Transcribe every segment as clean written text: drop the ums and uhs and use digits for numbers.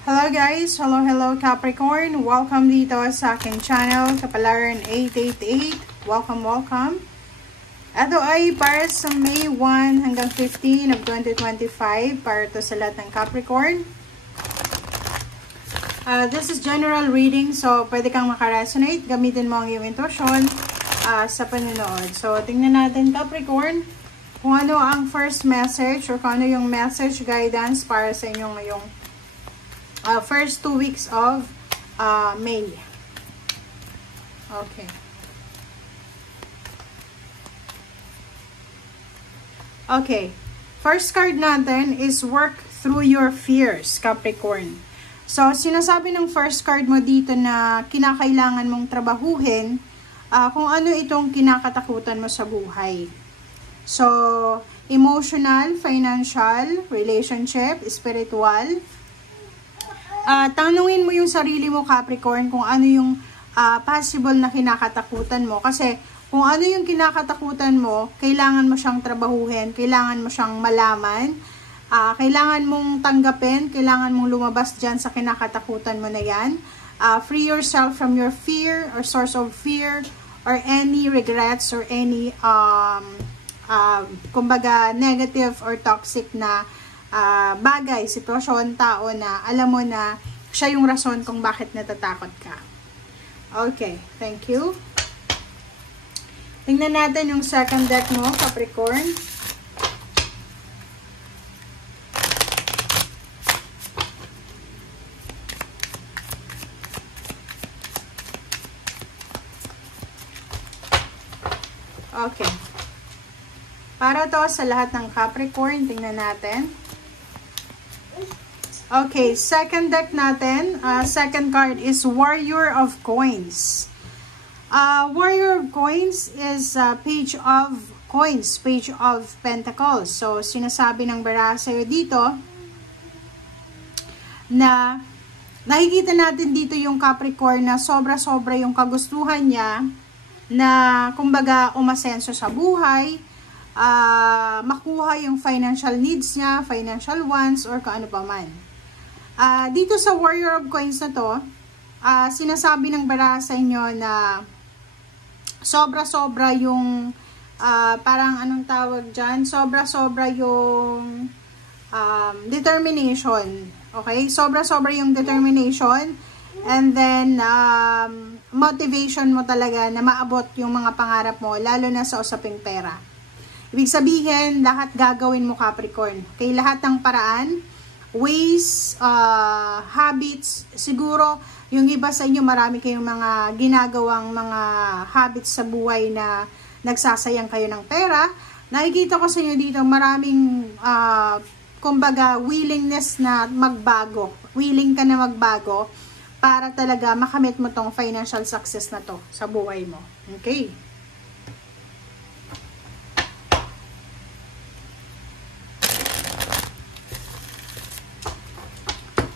Hello guys! Hello Capricorn! Welcome dito sa aking channel, Kapalaran 888. Welcome! Ito ay para sa May 1 hanggang 15 of 2025 para to sa lahat ng Capricorn. This is general reading, so pwede kang makaresonate. Gamitin mo ang iyong intuition sa panunood. So, tingnan natin Capricorn kung ano ang first message or kung ano yung message guidance para sa inyo ngayong first 2 weeks of May. Okay. Okay. First card natin is work through your fears, Capricorn. So, sinasabi ng first card mo dito na kinakailangan mong trabahuhin kung ano itong kinakatakutan mo sa buhay. So, emotional, financial, relationship, spiritual. Tanungin mo yung sarili mo, Capricorn, kung ano yung possible na kinakatakutan mo. Kasi kung ano yung kinakatakutan mo, kailangan mo siyang trabahuhin, kailangan mo siyang malaman, kailangan mong tanggapin, kailangan mong lumabas dyan sa kinakatakutan mo na yan. Free yourself from your fear or source of fear or any regrets or any kumbaga negative or toxic na bagay, sitwasyon, tao na alam mo na siya yung rason kung bakit natatakot ka. Okay, thank you. Tingnan natin yung second deck mo, Capricorn. Okay. Para to sa lahat ng Capricorn, tingnan natin. Okay, second deck natin, second card is Warrior of Coins. Warrior of Coins is Page of Coins, Page of Pentacles. So, sinasabi ng bara sa'yo dito na nakikita natin dito yung Capricorn na sobra-sobra yung kagustuhan niya na kumbaga umasenso sa buhay, makuha yung financial needs niya, financial wants, or kung ano pa man. Dito sa Warrior of Coins na to, sinasabi ng bara sa inyo na sobra-sobra yung, parang anong tawag dyan, sobra-sobra yung determination. Okay? Sobra-sobra yung determination and then motivation mo talaga na maabot yung mga pangarap mo, lalo na sa usaping pera. Ibig sabihin, lahat gagawin mo, Capricorn. Okay? Lahat ng paraan, ways, habits, siguro yung iba sa inyo marami kayong mga ginagawang mga habits sa buhay na nagsasayang kayo ng pera. Nakikita ko sa inyo dito maraming kumbaga willingness na magbago, willing ka na magbago para talaga makamit mo tong financial success na to sa buhay mo. Okay?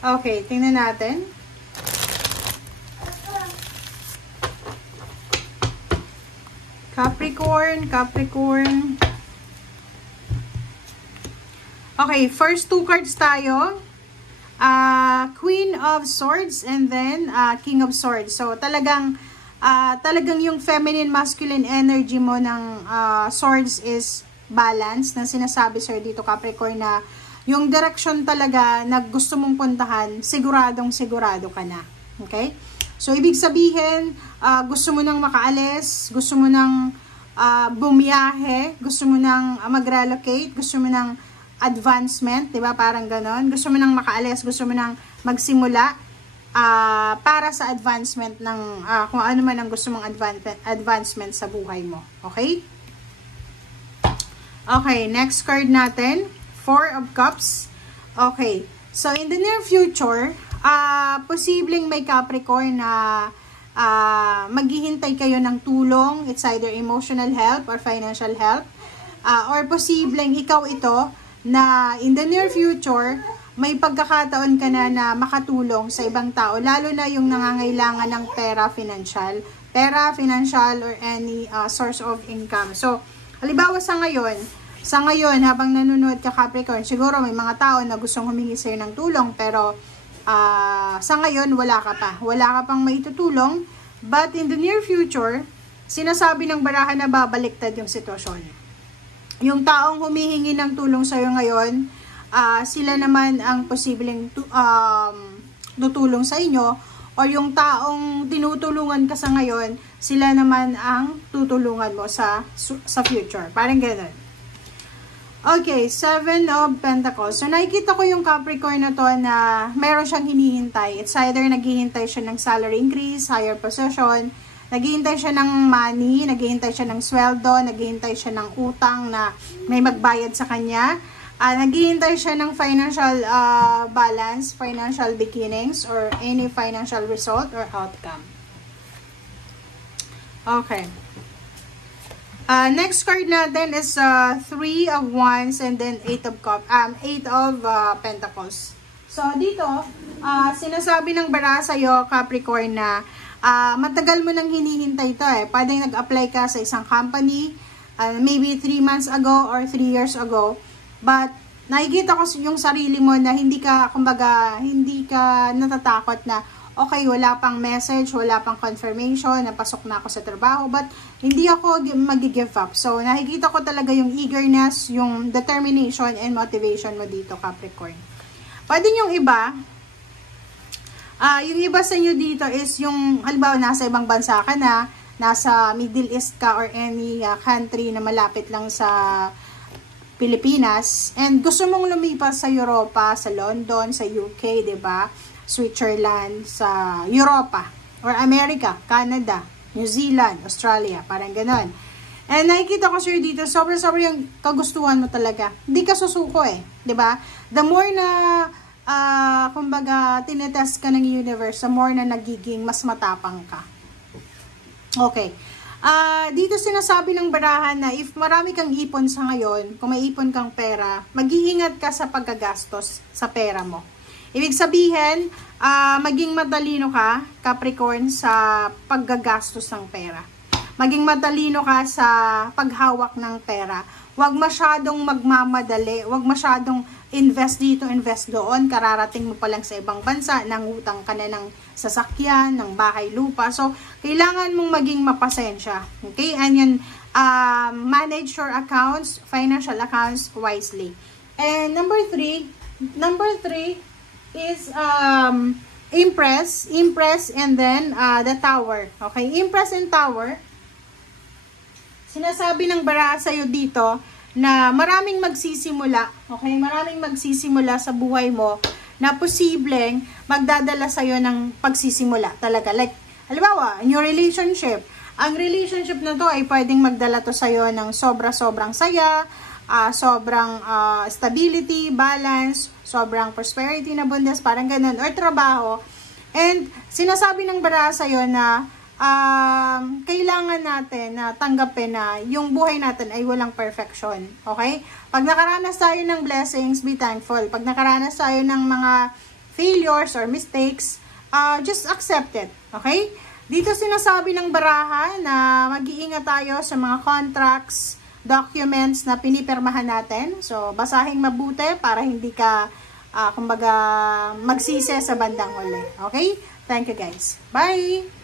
Okay, tingnan natin. Capricorn. Okay, first two cards tayo. Queen of Swords and then King of Swords. So, talagang yung feminine, masculine energy mo ng swords is balance na sinasabi sir dito, Capricorn, na yung direction talaga na gusto mong puntahan, siguradong-sigurado ka na. Okay? So, ibig sabihin, gusto mo nang makaalis, gusto mo nang bumiyahe, gusto mo nang mag-relocate, gusto mo nang advancement, diba? Parang ganon. Gusto mo nang makaalis, gusto mo nang magsimula para sa advancement ng kung ano man ang gusto mong advancement sa buhay mo. Okay? Okay, next card natin. Four of Cups. Okay. So, in the near future, posibleng may Capricorn na maghihintay kayo ng tulong. It's either emotional help or financial help. Or posibleng ikaw ito na in the near future, may pagkakataon ka na makatulong sa ibang tao. Lalo na yung nangangailangan ng pera, financial, or any source of income. So, halimbawa sa ngayon, habang nanonood ka, Capricorn, siguro may mga tao na gustong humingi sa'yo ng tulong, pero Sa ngayon, wala ka pa. Wala ka pang maitutulong. But in the near future, sinasabi ng barahan na babaliktad yung sitwasyon. Yung taong humihingi ng tulong sa'yo ngayon, sila naman ang posibleng tutulong sa inyo, o yung taong tinutulungan ka sa ngayon, sila naman ang tutulungan mo sa future. Parang ganun. Okay, 7 of Pentacles. So, nakikita ko yung Capricorn na to na mayroon siyang hinihintay. It's either naghihintay siya ng salary increase, higher position, naghihintay siya ng money, naghihintay siya ng sweldo, naghihintay siya ng utang na may magbayad sa kanya, naghihintay siya ng financial balance, financial beginnings, or any financial result or outcome. Okay. Next card natin is 3 of Wands and then 8 of Pentacles. So, dito, sinasabi ng bara sa'yo, Capricorn, na matagal mo nang hinihintay ito eh. Pwedeng nag-apply ka sa isang company, maybe 3 months ago or 3 years ago. But, nakikita ko yung sarili mo na hindi ka, kumbaga, hindi ka natatakot na okay, wala pang message, wala pang confirmation, napasok na ako sa trabaho, but hindi ako mag-give up. So, nakikita ko talaga yung eagerness, yung determination and motivation mo dito, Capricorn. Pwede yung iba sa inyo dito is yung, halimbawa, nasa ibang bansa ka na, nasa Middle East ka or any country na malapit lang sa Pilipinas, and gusto mong lumipas sa Europa, sa London, sa UK, diba? Switzerland, sa Europa, or America, Canada, New Zealand, Australia, parang ganon. And nakikita ko sir dito, sobrang yung kagustuhan mo talaga. Hindi ka susuko eh, di ba? The more na, kumbaga, tinetest ka ng universe, the more na nagiging mas matapang ka. Okay. Dito sinasabi ng barahan na if marami kang ipon sa ngayon, kung may ipon kang pera, mag-iingat ka sa paggagastos sa pera mo. Ibig sabihin, maging matalino ka, Capricorn, sa paggagastos ng pera. Maging matalino ka sa paghawak ng pera. Huwag masyadong magmamadali, huwag masyadong invest dito, invest doon. Kararating mo pa lang sa ibang bansa, nangutang ka na ng sasakyan, ng bahay, lupa. So, kailangan mong maging mapasensya. Okay? And yun, manage your accounts, financial accounts wisely. And number three is Empress, and then the Tower. Okay, Empress and Tower. Sinasabi ng bara sa'yo dito na maraming magsisimula, okay, maraming magsisimula sa buhay mo na posibleng magdadala sa'yo ng pagsisimula talaga. Like, halimbawa, in your relationship, ang relationship na to ay pwedeng magdala to sa'yo ng sobrang saya, sobrang stability, balance, sobrang prosperity na bundes, parang ganun, or trabaho. And sinasabi ng bara sa'yo na kailangan natin na tanggapin na yung buhay natin ay walang perfection. Okay? Pag nakaranas tayo ng blessings, be thankful. Pag nakaranas tayo ng mga failures or mistakes, just accept it. Okay? Dito sinasabi ng baraha na mag-iingat tayo sa mga contracts, documents na pinipirmahan natin. So, basahing mabuti para hindi ka, kumbaga, magsisi sa bandang huli. Okay? Thank you guys. Bye!